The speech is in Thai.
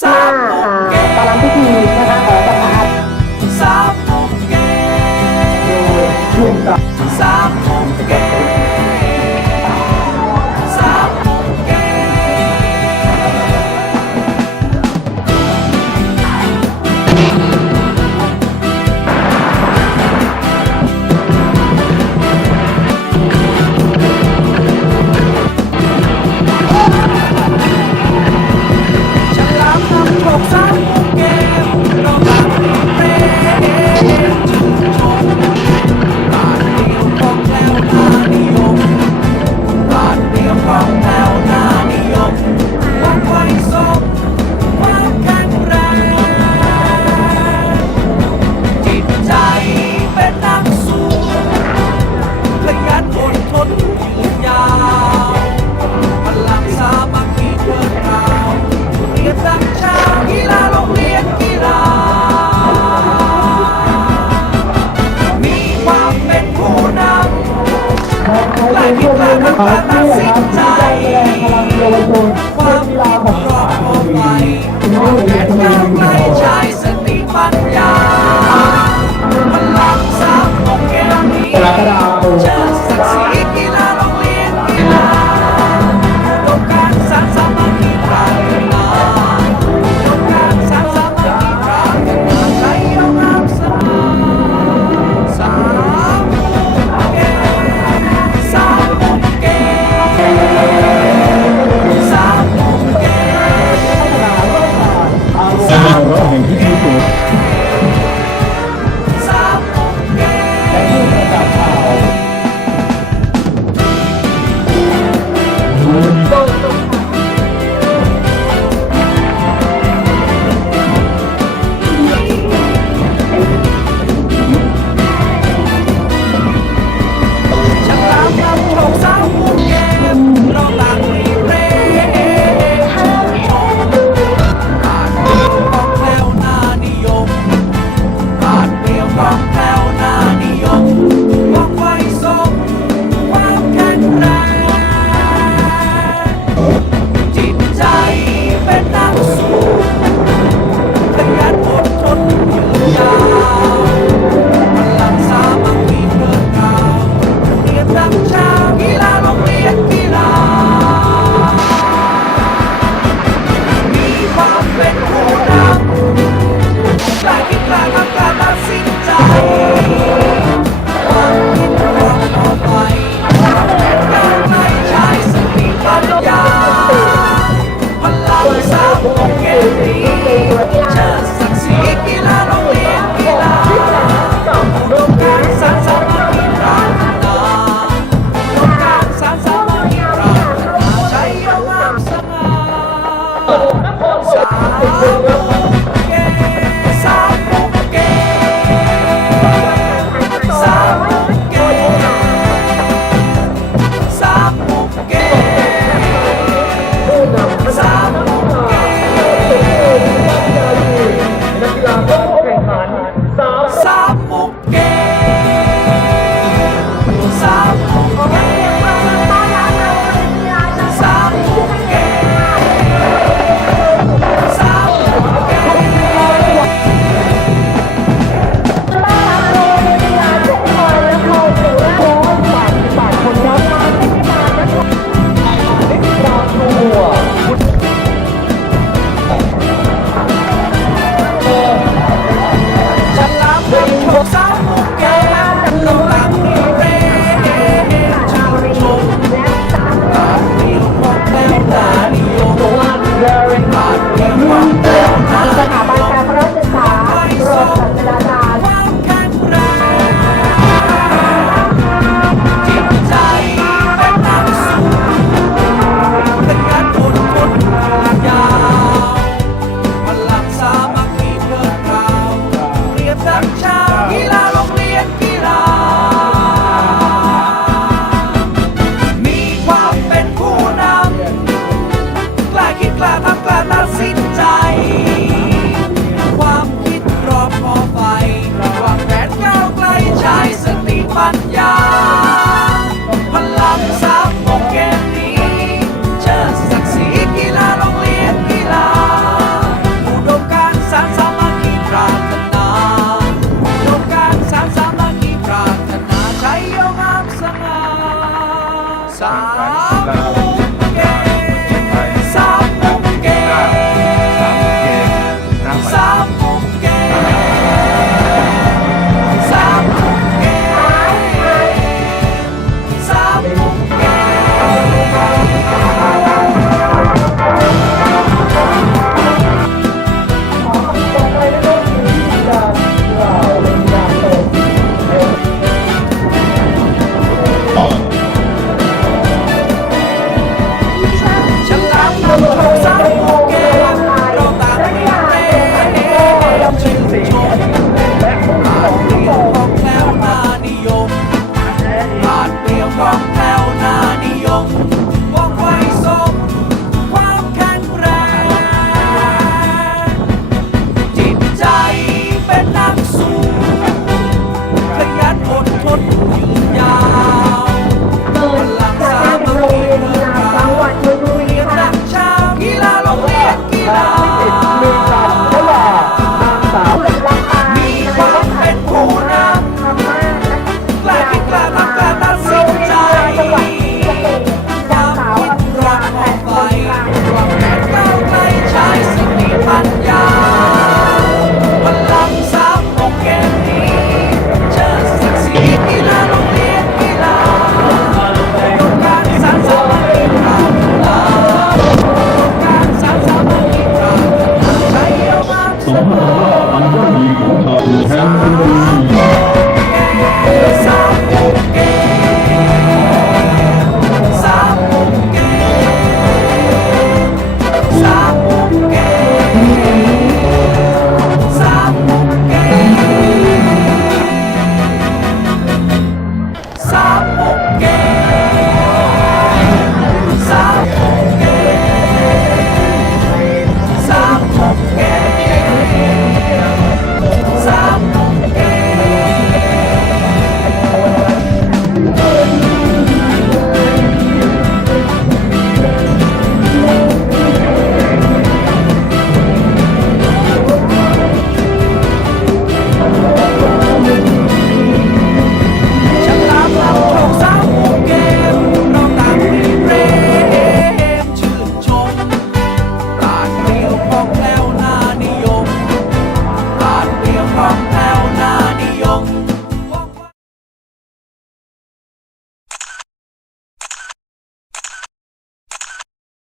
สามโอเคตอนรับพิธี